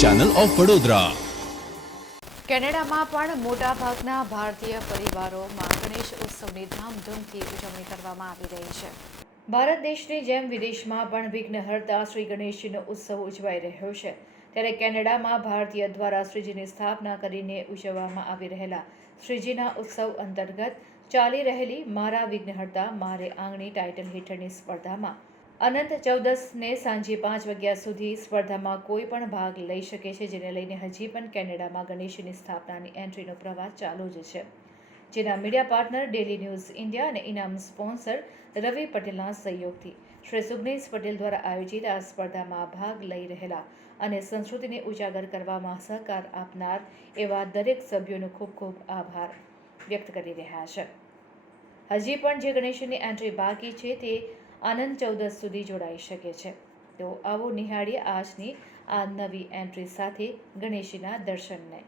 Channel of Vadodara કેનેડામાં પણ મોટાભાગના ભારતીય પરિવારોમાં ગણેશ ઉત્સવની ધામધૂમથી ઉજવણી કરવામાં આવી રહી છે. ભારત દેશની જેમ વિદેશમાં પણ વિઘ્નહર્તા શ્રી ગણેશજીનો ઉત્સવ ઉજવાઈ રહ્યો છે. ત્યારે કેનેડામાં ભારતીય દ્વારા શ્રીજીની સ્થાપના કરીને ઉજવવામાં આવી રહેલા શ્રીજીના ઉત્સવ અંતર્ગત ચાલી રહેલી મારા વિઘ્નહર્તા મારે આંગણી ટાઇટલ હેઠળની સ્પર્ધામાં અનંત ચૌદસને સાંજે પાંચ વાગ્યા સુધી સ્પર્ધામાં કોઈ પણ ભાગ લઈ શકે છે, જેને લઈને હજી પણ કેનેડામાં ગણેશની સ્થાપનાની એન્ટ્રીનો પ્રવાસ ચાલુ જ છે. જેના media partner daily news India અને ઇનામ સ્પોન્સર રવિ પટેલના સહયોગથી શ્રી સુગ્નેશ પટેલ દ્વારા આયોજિત આ સ્પર્ધામાં ભાગ લઈ રહેલા અને સંસ્કૃતિને ઉજાગર કરવામાં સહકાર આપનાર એવા દરેક સભ્યોનો ખૂબ ખૂબ આભાર વ્યક્ત કરી રહ્યા છે. હજી પણ જે ગણેશની એન્ટ્રી બાકી છે તે આનંદ ચૌદસ સુધી જોડાઈ શકે છે. તો આવો નિહાળીએ આજની આ નવી એન્ટ્રી સાથે ગણેશજીના દર્શનને.